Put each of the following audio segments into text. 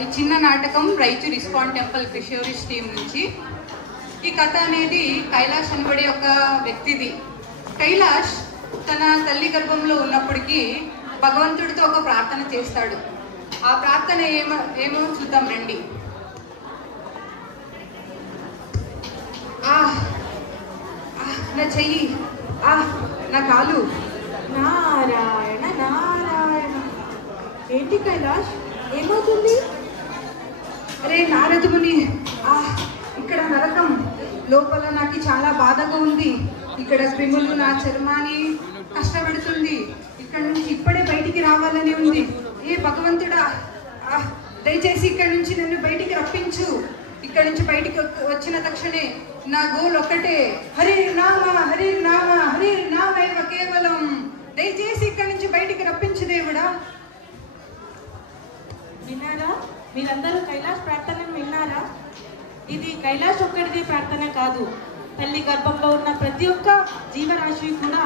ఈ చిన్న నాటకం Raichur ISKCON temple fisheries team నుంచి. ఈ కథ అనేది కైలాష్ అనబడే ఒక వ్యక్తిది. కైలాష్ తన తల్లి గర్భంలో ఉన్నప్పటికీ భగవంతుడితో ఒక ప్రార్థన చేస్తాడు. ఆ ప్రార్థన ఏమో చూద్దాం రండి. నా చెయ్యి, నా కాలు. నారాయణ నారాయణ. ఏంటి కైలాష్, ఏమవుతుంది? అరే నారదముని, ఇక్కడ నరకం. లోపల నాకు చాలా బాధగా ఉంది. ఇక్కడ క్రిములు నా చర్మాన్ని కష్టపెడుతుంది. ఇక్కడ నుంచి ఇప్పుడే బయటికి రావాలని ఉంది. ఏ భగవంతుడా, దయచేసి ఇక్కడ నుంచి నన్ను బయటికి రప్పించు. ఇక్కడ నుంచి బయటికి వచ్చిన తక్షణే నా గోల్ ఒక్కటే, హరి నామ హరి నామ హరి నామైవ కేవలం. దయచేసి ఇక్కడ నుంచి బయటికి రప్పించు దేవుడా. విన్నారా? మీరందరూ కైలాష్ ప్రార్థనను విన్నారా? ఇది కైలాష్ ఒక్కడిది ప్రార్థన కాదు. తల్లి గర్భంలో ఉన్న ప్రతి ఒక్క జీవరాశి కూడా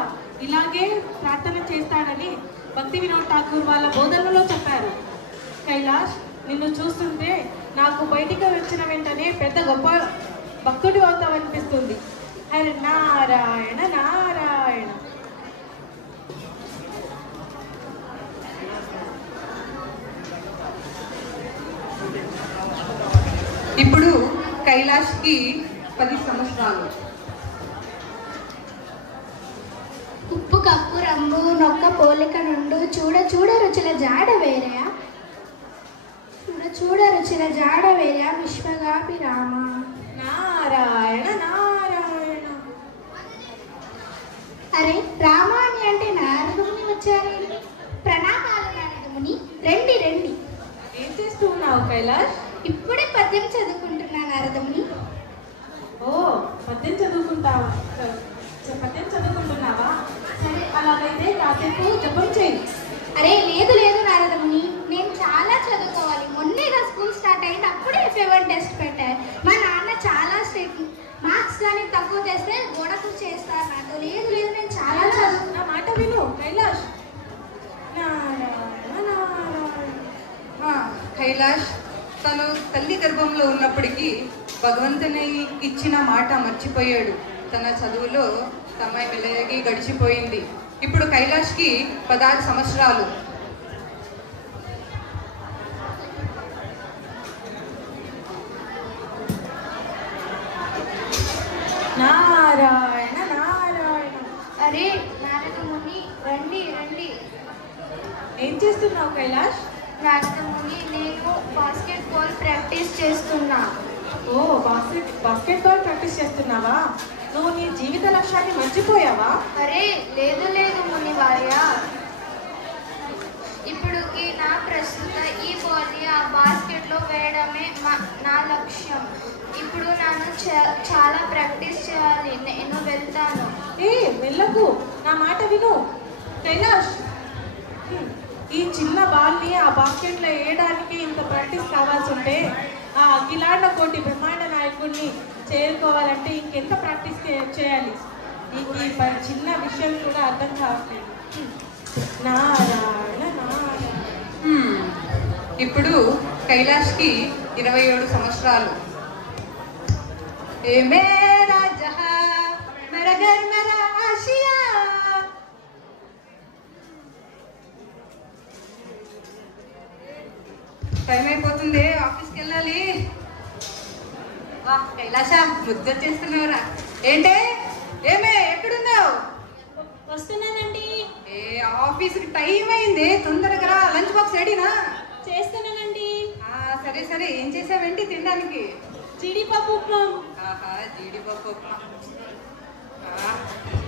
ఇలాగే ప్రార్థన చేస్తాడని భక్తి వినోద్ ఠాకూర్ వాళ్ళ బోధనలో చెప్పారు. కైలాష్, నిన్ను చూస్తుంటే నాకు బయటికి వచ్చిన వెంటనే పెద్ద గొప్ప భక్తుడి అవుతావనిపిస్తుంది. హరి నారాయణ నారాయణ. ఇప్పుడు కైలాష్కి 10 సంవత్సరాలు. ఉప్పు కప్పు రంగు నొక్క పోలిక నుండు చూడ చూడ రుచుల జాడ వేరయా, చూడ చూడ రుచుల జాడ వేరయా విశ్వగాభిరామ. నారాయణ నారాయణ. అరే రామాని అంటే నారదముని వచ్చారేంటి? ప్రణామాలు నారదముని, రండి రండి. ఏం చేస్తూ ఉన్నావు కైలాష్? ఇప్పుడే పద్యం చదువుకుంటున్నా నారదముని. ఓ, పద్యం చదువుకుంటావా? పద్యం చదువుకుంటున్నావా? సరే, అలాగైతే కాసేపు జపం చేయి. అరే లేదు లేదు నారదముని, నేను చాలా చదువుకోవాలి. మొన్నేగా స్కూల్ స్టార్ట్ అయింది, అప్పుడే F1 టెస్ట్ పెట్టారు. మా నాన్న చాలా స్ట్రిక్ట్. మార్క్స్ కానీ తక్కువ తెస్తే గోడకు చేస్తారు నాతో. లేదు లేదు, నేను చాలా చదువు. నా మాట విను కైలాష్. నారాయణ నారాయణ. కైలాష్ తను తల్లి గర్భంలో ఉన్నప్పటికీ భగవంతుని ఇచ్చిన మాట మర్చిపోయాడు. తన చదువులో సమయం మెల్లగి గడిచిపోయింది. ఇప్పుడు కైలాష్కి 16 సంవత్సరాలు. నారాయణ నారాయణ. అరే నారదముని, రండి రండి. ఏం చేస్తున్నావు కైలాష్? నారదముని, నేను బాస్కెట్బాల్ ప్రాక్టీస్ చేస్తున్నా. ఓ, బాస్కెట్బాల్ ప్రాక్టీస్ చేస్తున్నావా? నువ్వు నీ జీవిత లక్ష్యాన్ని మర్చిపోయావా? అరే లేదు లేదు మునివార్య, ఇప్పుడుకి నా ప్రస్తుత ఈ బాల్ని ఆ బాస్కెట్లో వేయడమే నా లక్ష్యం. ఇప్పుడు నన్ను చాలా ప్రాక్టీస్ చేయాలి. నేను వెళ్తాను. ఏ వెళ్ళకు, నా మాట విను కైలాష్. ఈ చిన్న బాల్ని ఆ బాస్కెట్లో వేయడానికి ఇంత ప్రాక్టీస్ కావాల్సి ఉంటే ఆ అఖిలాండ కోటి బ్రహ్మాండ నాయకుడిని చేరుకోవాలంటే ఇంకెంత ప్రాక్టీస్ చేయాలి? నీకు ఈ చిన్న విషయం కూడా అర్థం కావట్లేదు. నారాయణ నారాయణ. ఇప్పుడు కైలాష్కి 27 సంవత్సరాలు. ఏ మేరా జహా మేరా ఘర్ మేరా ఆషియా. టైం అయిపోతుంది, ఆఫీస్కి వెళ్ళాలి. కైలాష, ముద్దు చేస్తున్నావురా. ఏంటే, ఏమే ఎక్కడున్నావు? వస్తున్నానండి. ఏ ఆఫీస్కి టైం అయింది, తొందరగా రా. లంచ్ బాక్స్ రెడీనా? చేస్తున్నానండి. సరే సరే, ఏం చేసావేంటి తినడానికి? జీడిపప్పు ఉప్మా. జీడిపప్పు ఉప్మా.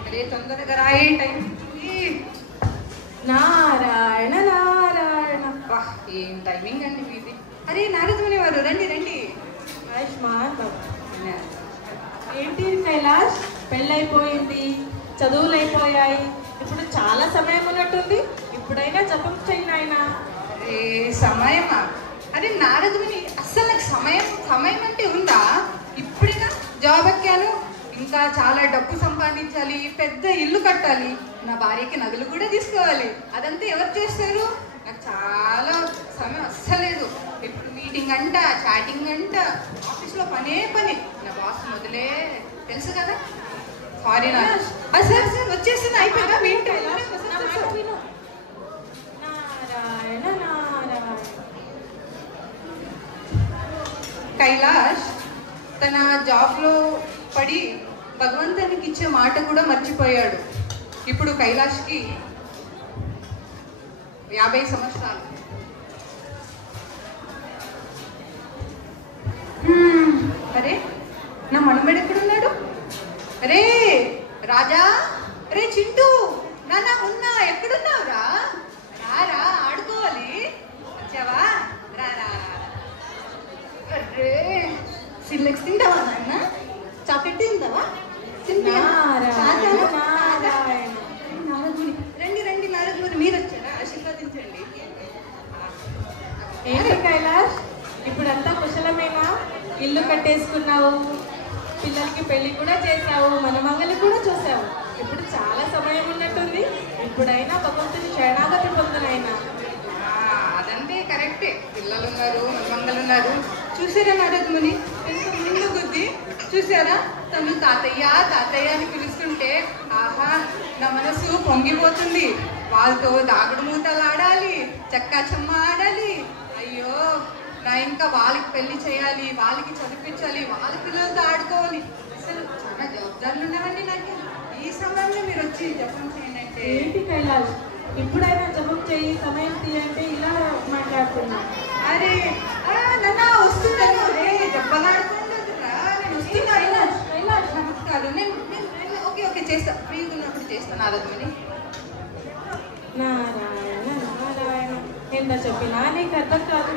అరే తొందరగా రా, ఏ టైం. నారాయణ నారాయణ. ఏం టైమింగ్ అండి మీది. అరే నారదముని వారు, రండి రండి. ఆయుష్మాన్ బాబు. ఏంటి కైలాష్, పెళ్ళైపోయింది, చదువులు అయిపోయాయి, ఇప్పుడు చాలా సమయం ఉన్నట్టుంది. ఇప్పుడైనా జపం చేయి నాయనా. అరే సమయమా? అరే నారదుని, అస్సలు నాకు సమయం అంటే ఉందా? ఇప్పుడేనా జాబ్ ఎక్కాను, ఇంకా చాలా డబ్బు సంపాదించాలి, పెద్ద ఇల్లు కట్టాలి, నా భార్యకి నగలు కూడా తీసుకోవాలి. అదంతా ఎవరు చేస్తారు? నాకు చాలా సమయం అస్సలేదు. ఇప్పుడు మీటింగ్ అంట, చాటింగ్ అంట, ఆఫీస్లో పనే పని. నా బాస్ మొదలే తెలుసు కదా. సారీ సార్ సార్ వచ్చేసింది, అయిపోయిందా? విను. నారాయణ నారాయణ. కైలాష్ తన జాబ్లో పడి భగవంతునికి ఇచ్చే మాట కూడా మర్చిపోయాడు. ఇప్పుడు కైలాష్కి 50 సంవత్సరాలు. అరే నా మనమడు ఎక్కడున్నాడు? అరే రాజా, అరే చింటూ, నాన్న ఉన్నా, ఎక్కడున్నావురా? రారా ఆడుకోవాలి. వచ్చావా? రా రా. అరే సిల్లెక్స్ తింటావా నాన్న? చాక్లెట్ తింటావా? రండి రండి నారదుని, మీరు వచ్చారా? ఆశీర్వదించండి. ఏంటి కైలాష్, ఇప్పుడంతా కుశలమేనా? ఇల్లు కట్టేసుకున్నావు, పిల్లలకి పెళ్లి కూడా చేసావు, మనమంగలి కూడా చూసావు. ఇప్పుడు చాలా సమయం ఉన్నట్టుంది. ఇప్పుడైనా భగవంతుని శరణాగతి పొందునైనా. అదంతే కరెక్టే. పిల్లలు ఉన్నారు, మనమంగలు ఉన్నారు. చూసారా నారదుని ఎంత ముందు బుద్ధి? చూసారా తను తాతయ్య తాతయ్య అని పిలుస్తుంటే ఆహా నా మనసు పొంగిపోతుంది. వాళ్ళతో దాగుడు మూతలు ఆడాలి, చక్కా చెమ్మ ఆడాలి. అయ్యో నా ఇంకా వాళ్ళకి పెళ్లి చేయాలి, వాళ్ళకి చదివించాలి, వాళ్ళ పిల్లలతో ఆడుకోవాలి. అసలు చాలా జవాబుదారులు ఉన్నామండి నాకు. ఈ సమయంలో మీరు వచ్చి జపం చేయండి అంటే ఏంటి కైలాష్, ఇప్పుడైనా జపం చేయి, సమయం తీయంటే ఇలా మాట్లాడుతున్నా. అరే నాన్న వస్తున్నాను. రే దెబ్బలాడుకుంటుందిరా, నేను వస్తున్నాను. నమస్కారం. నేను ఓకే ఓకే చేస్తా, ఫ్రీగా ఉన్నప్పుడు చేస్తాను నారదుని. నారాయణ నారాయణ, ఎంత చెప్పినా నీకు అర్థం కాదు.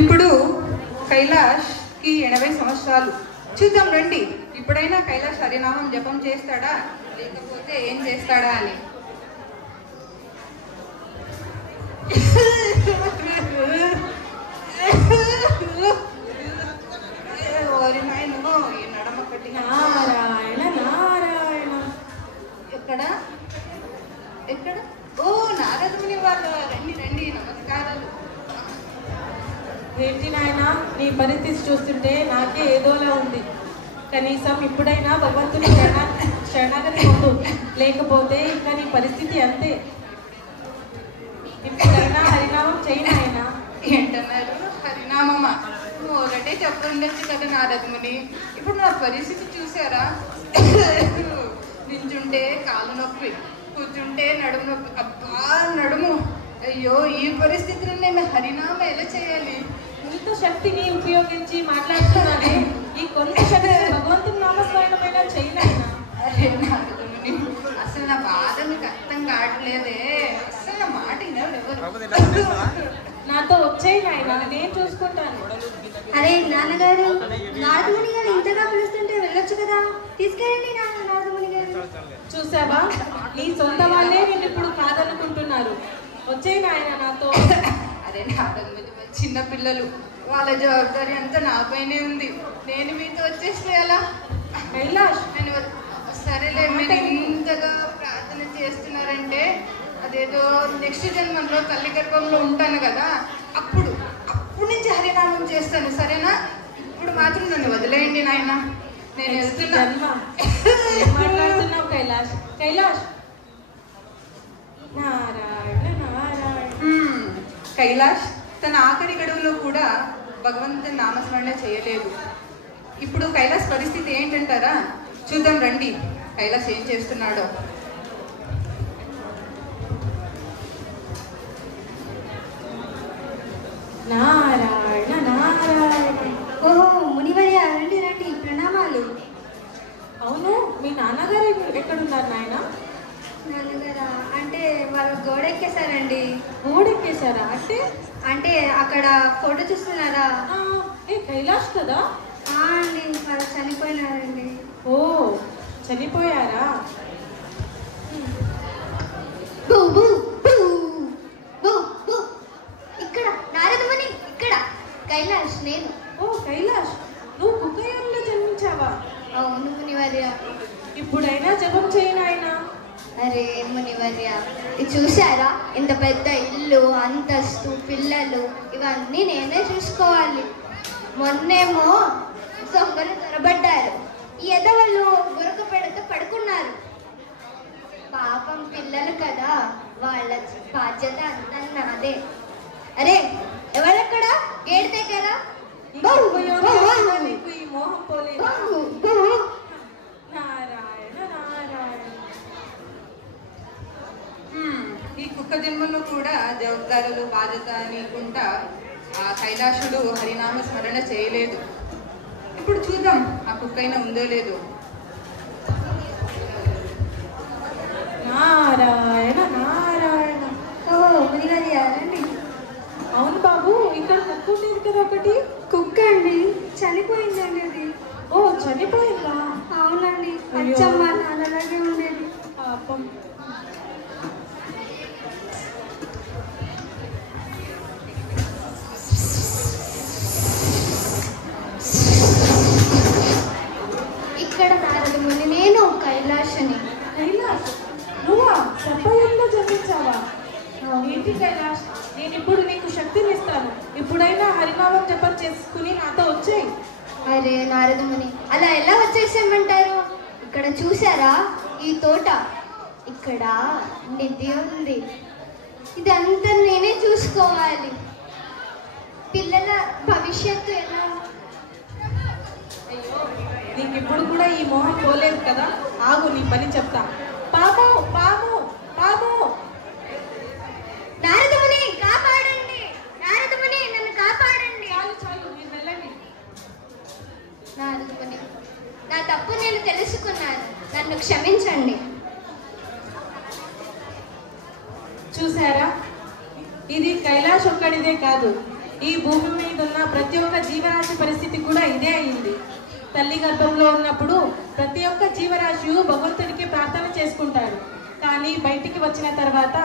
ఇప్పుడు కైలాష్కి 80 సంవత్సరాలు. చూద్దాం రండి, ఇప్పుడైనా కైలాష్ హరినామం జపం చేస్తాడా లేకపోతే ఏం చేస్తాడా అని. నారాయణ నారాయణ. ఎక్కడ ఎక్కడ? ఓ నారదుని వాళ్ళు. రండి రండి, నమస్కారాలు. ఏంటి నాయన, నీ పరిస్థితి చూస్తుంటే నాకే ఏదోలా ఉంది. కనీసం ఇప్పుడైనా భగవంతుని శరణాగతి పొందు, లేకపోతే ఇంకా నీ పరిస్థితి అంతే. ఇప్పుడైనా హరినామం చేయి నాయన. ఏంటన్నారు? హరినామమా? ఒకటే చెప్పుండొచ్చు కదా నారదుని. ఇప్పుడు నా పరిస్థితి చూసారా? నించుంటే కాలు నొప్పి, కూర్చుంటే నడుము నొప్పి. అబ్బా నడుము. అయ్యో ఈ పరిస్థితిలో నేను హరినామ ఎలా చేయాలి? ఇంత శక్తిని ఉపయోగించి మాట్లాడుతున్నానే, ఈ కొంత శక్తి భగవంతుని నామస్మరణమైన చేయలేనా? అరే నారదుని, అసలు నా బాధ మీకు అర్థం కావట్లేదే. అసలు నా మాట ఎవరు? నాతో వచ్చేయి నాయన, నేను చూసుకుంటాను. అరే నాన్నగారు, నారదుని గారు ఇంతగా పిలుస్తుంటే వెళ్ళొచ్చు కదా, తీసుకెళ్ళండి నారదుని గారు. చూసావా, నీ సొంత వాళ్ళే నిన్ను ఇప్పుడు కాదనుకుంటున్నారు. వచ్చేయి నాయన నాతో. అరే నారదుని చిన్న పిల్లలు, వాళ్ళ జవాబుదారి అంతా నాపైనే ఉంది. నేను మీతో వచ్చేస్తే ఎలా? కైలాష్, నేను సరేలే, మీరు ఇంతగా ప్రార్థన చేస్తున్నారంటే అదేదో నెక్స్ట్ జన్మలో తల్లి గర్భంలో ఉంటాను కదా, అప్పుడు నుంచి హరినామం చేస్తాను, సరేనా? ఇప్పుడు మాత్రం నన్ను వదిలేయండి నాయన, నేను వెళ్తున్నా. మాట్లాడుతున్నావు కైలాష్. కైలాష్ నారాయణ నారాయణ. కైలాష్ తన ఆఖరి గడువులో కూడా భగవంతుని నామస్మరణ చేయలేదు. ఇప్పుడు కైలాష్ పరిస్థితి ఏంటంటారా? చూద్దాం రండి, కైలాష్ ఏం చేస్తున్నాడో. నారాయణ నారాయణ. ఓహో మునివర్య, రండి రండి, ప్రణామాలు. అవును, మీ నాన్నగారు ఎక్కడున్నారు నాయన? నాన్నగారా? అంటే వాళ్ళు గోడెక్కేశారండి. గోడెక్కేశారా? అంటే అక్కడ ఫోటో చూస్తున్నారా? ఏ కైలాష్ కదా? అండి, వాళ్ళు చనిపోయినారండి. ఓ చనిపోయారా? ఇక్కడ నారదముని, ఇక్కడ కైలాష్ నేను. ఓ కైలాష్, నువ్వు కుక్కయంలో జన్మించావా? అవును మునివర్య. ఇప్పుడైనా జపం చేయను ఆయన. అరే అరే మునివర్య, ఇది చూసారా? ఇంత పెద్ద ఇల్లు, అంతస్తు, పిల్లలు, ఇవన్నీ నేనే చూసుకోవాలి. మొన్నేమో దొంగలు దొరబడ్డారు. ఈ ఎదవళ్ళు గురక పెడుతూ పడుకున్నారు. పాపం పిల్లలు కదా, వాళ్ళ బాధ్యత అంతా నాదే. అరే ఎవరక్కడ? గేట్ దగ్గర ఈ మోహం పోలేదు. నారాయణ నారాయణ. ఈ కుక్క జన్మలో కూడా జవాబుదారులు బాధ్యత నీకుంటా ఆ కైలాసుడు హరినామ స్మరణ చేయలేదు. ఇప్పుడు చూద్దాం ఆ కుక్కైనా ఉందో లేదో. నారాయణ నారాయణ. రండి. అవును బాబు, ఇక్కడ కుక్క ఉండేది కదా ఒకటి. కుక్క అండి, చనిపోయిందండి అది. ఓ చనిపోయిందా? అవునండి, అయ్యో. అచ్చమ్మ నాన్నలాగే ఉండేది. పాపం. ఇక్కడ నారదముని, నేను కైలాషని. కైలాష్, నువ్వా? సర్పయంలో జన్మించావా? ఏంటి కైలాష్, నేను ఇప్పుడు నీకు శక్తిని ఇస్తాను. ఇప్పుడైనా హరినామం జపం చేసుకుని నాతో వచ్చేయి. అరే నారదముని, అలా ఎలా వచ్చేసేయమంటారు? ఇక్కడ చూసారా ఈ తోట? ఇక్కడ నిధి ఉంది. ఇదంతా నేనే చూసుకోవాలి. పిల్లల భవిష్యత్తు ఎలా? నీకు ఇప్పుడు కూడా ఈ మోహం పోలేదు కదా? ఆగు, నీ పని చెప్తా. పాము పాము పాము. నారదముని కాపాడండి, నారదముని నన్ను కాపాడండి. చాలు చాలు, మీరు వెళ్ళండి. నారదముని, నా తప్పు నేను తెలుసుకున్నాను, నన్ను క్షమించండి. చూసారా, ఇది కైలాష్ ఒక్కడిదే కాదు, ఈ భూమి మీద ఉన్న ప్రతి ఒక్క జీవరాశి పరిస్థితి కూడా ఇదే అయింది. తల్లి గర్భంలో ఉన్నప్పుడు ప్రతి ఒక్క జీవరాశి భగవంతుడికి ప్రార్థన చేసుకుంటాడు. కానీ బయటికి వచ్చిన తర్వాత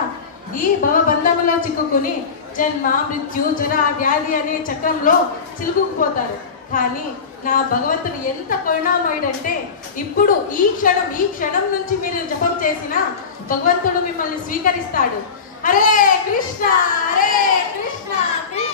ఈ భవబంధములో చిక్కుకుని జన్మ, మృత్యు, జర, వ్యాధి అనే చక్రంలో చిలుకుకుపోతారు. కానీ నా భగవంతుడు ఎంత కరుణామయుడంటే ఇప్పుడు ఈ క్షణం నుంచి మీరు జపం చేసిన భగవంతుడు మిమ్మల్ని స్వీకరిస్తాడు. హరే కృష్ణ హరే కృష్ణ కృష్ణ